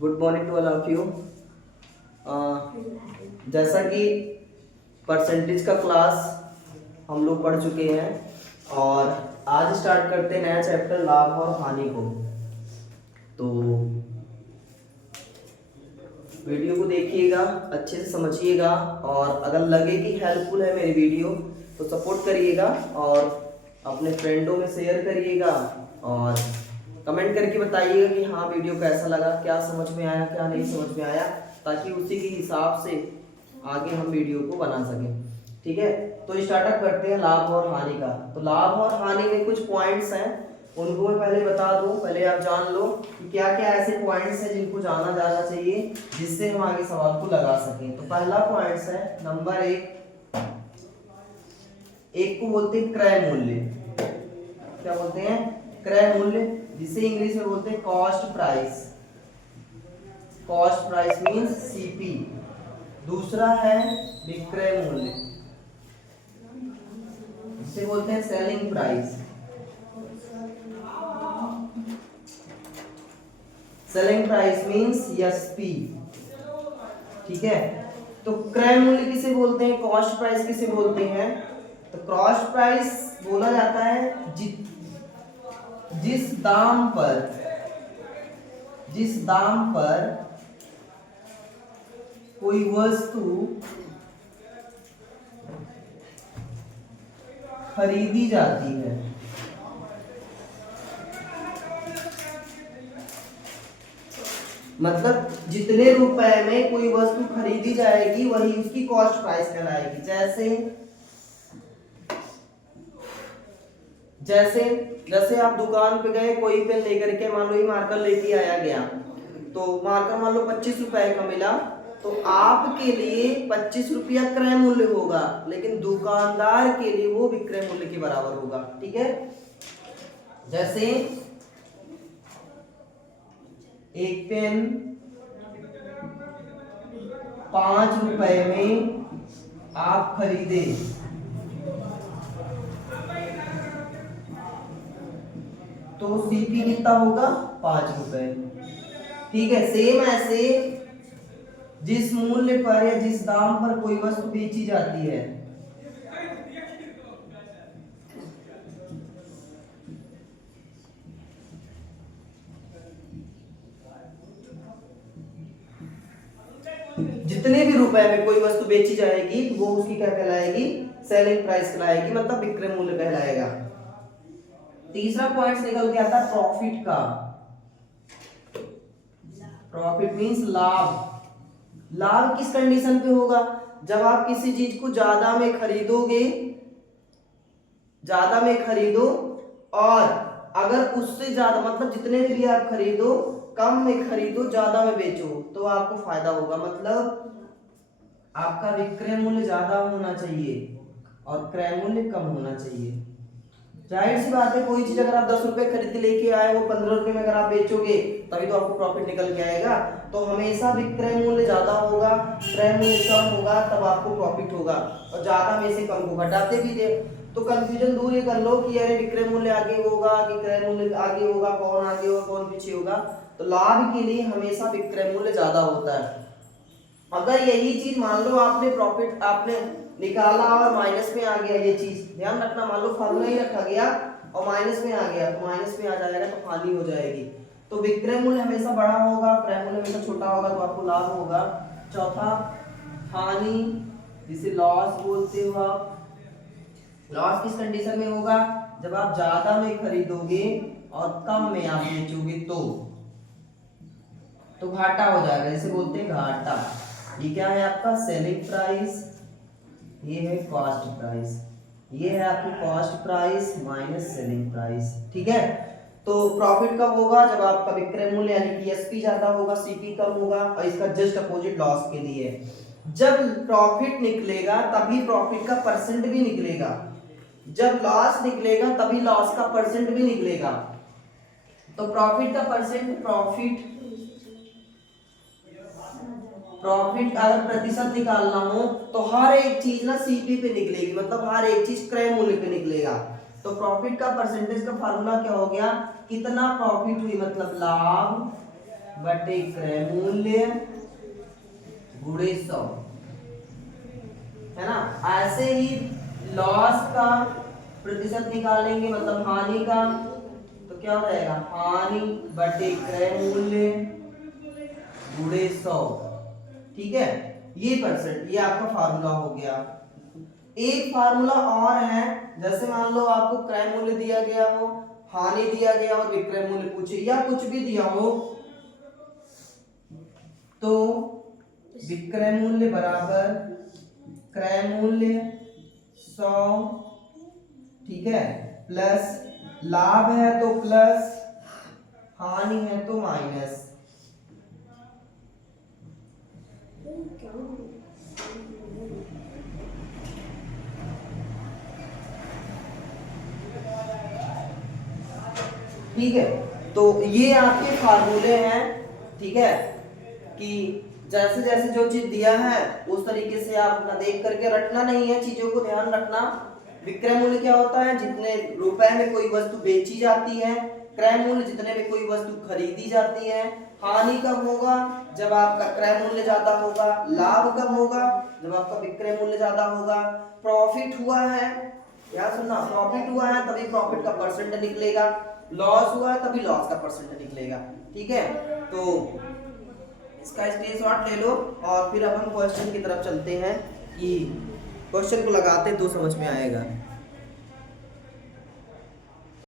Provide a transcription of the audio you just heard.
Good morning to all of you. जैसा कि percentage का क्लास हम लोग पढ़ चुके हैं और आज स्टार्ट करते हैं नया चैप्टर लाभ और हानि को। तो वीडियो को देखिएगा, अच्छे से समझिएगा और अगर लगे कि हेल्पफुल है मेरी वीडियो तो सपोर्ट करिएगा और अपने फ्रेंडों में शेयर करिएगा और कमेंट करके बताइएगा कि हाँ वीडियो कैसा लगा, क्या समझ में आया, क्या नहीं समझ में आया, ताकि उसी के हिसाब से आगे हम वीडियो को बना सकें। ठीक है, तो स्टार्टअप करते हैं लाभ और हानि का। तो लाभ और हानि में कुछ पॉइंट्स हैं, उनको मैं पहले बता दूं, पहले आप जान लो कि क्या क्या ऐसे पॉइंट्स हैं जिनको जाना जाना चाहिए जिससे हम आगे सवाल को लगा सकें। तो पहला पॉइंट्स है नंबर एक को बोलते हैं क्रय मूल्य। क्या बोलते हैं? क्रय मूल्य, जिसे इंग्लिश में बोलते हैं cost price. Cost price means CP. दूसरा है विक्रय मूल्य, जिसे बोलते हैं selling price. Selling price means SP. ठीक है, तो क्रय मूल्य किसे बोलते हैं, कॉस्ट प्राइस किसे बोलते हैं? तो कॉस्ट प्राइस बोला जाता है जिस दाम पर कोई वस्तु खरीदी जाती है। मतलब जितने रुपए में कोई वस्तु खरीदी जाएगी वही उसकी कॉस्ट प्राइस कहलाएगी। जैसे आप दुकान पे गए, कोई पेन लेकर के, मान लो ये मार्कर लेके आया गया, तो मार्कर मान लो 25 रुपए का मिला, तो आपके लिए 25 रुपया क्रय मूल्य होगा, लेकिन दुकानदार के लिए वो विक्रय मूल्य के बराबर होगा। ठीक है, जैसे एक पेन 5 रुपए में आप खरीदे, तो सीपी कितना होगा? 5 रुपए। ठीक है, सेम ऐसे जिस मूल्य पर या जिस दाम पर कोई वस्तु बेची जाती है, जितने भी रुपए में कोई वस्तु बेची जाएगी वो उसकी क्या कहलाएगी? सेलिंग प्राइस कहलाएगी, मतलब विक्रय मूल्य कहलाएगा। तीसरा पॉइंट निकल के आता है प्रॉफिट का। प्रॉफिट मींस लाभ। लाभ किस कंडीशन पे होगा? जब आप किसी चीज को ज्यादा में खरीदो और अगर उससे ज्यादा, मतलब जितने में भी आप खरीदो, कम में खरीदो ज्यादा में बेचो, तो आपको फायदा होगा। मतलब आपका विक्रय मूल्य ज्यादा होना चाहिए और क्रय मूल्य कम होना चाहिए। जाहिर सी बात है, कोई चीज अगर आप 10 रुपए खरीद के लेके आए, वो 15 रुपए में अगर आप बेचोगे तभी तो आपको प्रॉफिट निकल के आएगा। तो हमेशा विक्रय मूल्य ज्यादा होगा, क्रय मूल्य कम होगा, तब आपको प्रॉफिट होगा। और ज्यादा में से कम को घटाते भी दे तो कंफ्यूजन दूर ही कर लो कि अरे विक्रय मूल्य आगे होगा कि क्रय मूल्य आगे होगा, कौन आगे होगा कौन पीछे होगा। तो लाभ के लिए हमेशा विक्रय मूल्य ज्यादा होता है। अगर यही चीज मान लो आपने निकाला और माइनस में आ गया, ये चीज ध्यान रखना, मान लो फॉर्मूला ही रखा गया और माइनस में आ गया, तो माइनस में आ जाएगा तो हानि हो जाएगी। तो विक्रय मूल्य हमेशा बड़ा होगा, क्रय मूल्य हमेशा छोटा होगा, तो आपको लाभ होगा। चौथा हानि, जिसे लॉस बोलते हो आप। लॉस किस कंडीशन में होगा? जब आप ज्यादा में खरीदोगे और कम में आप बेचोगे तो घाटा हो जाएगा, इसे बोलते हैं घाटा। ये क्या है आपका? सेलिंग प्राइस, ये है कॉस्ट प्राइस। ये है आपकी cost price minus selling price. ठीक है, तो प्रॉफिट कब होगा? जब आपका विक्रय मूल्य यानी कि एसपी ज्यादा होगा, सीपी कम होगा, और इसका जस्ट अपोजिट लॉस के लिए। जब प्रॉफिट निकलेगा तभी प्रॉफिट का परसेंट भी निकलेगा, जब लॉस निकलेगा तभी लॉस का परसेंट भी निकलेगा। तो प्रॉफिट का परसेंट, प्रॉफिट अगर प्रतिशत निकालना हो तो हर एक चीज ना सीपी पे निकलेगी, मतलब हर एक चीज क्रय मूल्य पे निकलेगा। तो तो प्रॉफिट का परसेंटेज का फार्मूला क्या हो गया, कितना प्रॉफिट हुई मतलब लाभ बटे क्रय मूल्य गुणे 100, है ना। ऐसे ही लॉस का प्रतिशत निकालेंगे मतलब हानि का, तो क्या हो जाएगा हानि बटे क्रय मूल्य गुणे 100, ठीक है। ये परसेंट, ये आपका फार्मूला हो गया। एक फार्मूला और है, जैसे मान लो आपको क्रय मूल्य दिया गया हो, हानि दिया गया और विक्रय मूल्य पूछे या कुछ भी दिया हो, तो विक्रय मूल्य बराबर क्रय मूल्य 100, ठीक है, प्लस लाभ है तो प्लस, हानि है तो माइनस। ठीक है, तो ये आपके फार्मूले हैं, ठीक है, कि जैसे जैसे जो चीज दिया है उस तरीके से आप अपना देख करके रटना नहीं है, चीजों को ध्यान रखना। विक्रय मूल्य क्या होता है, जितने रुपए में कोई वस्तु बेची जाती है। क्रय मूल्य जितने में कोई वस्तु खरीदी जाती है। हानि कब होगा, जब आपका क्रय मूल्य ज्यादा होगा। लाभ कब होगा, जब आपका विक्रय मूल्य ज्यादा होगा। प्रॉफिट हुआ है, क्या सुनना, प्रॉफिट हुआ है तभी प्रॉफिट का परसेंट निकलेगा, लॉस हुआ है तभी लॉस का परसेंट निकलेगा, ठीक है। तो इसका स्क्रीनशॉट ले लो और फिर अब हम क्वेश्चन की तरफ चलते हैं कि क्वेश्चन को लगाते हैं तो समझ में आएगा।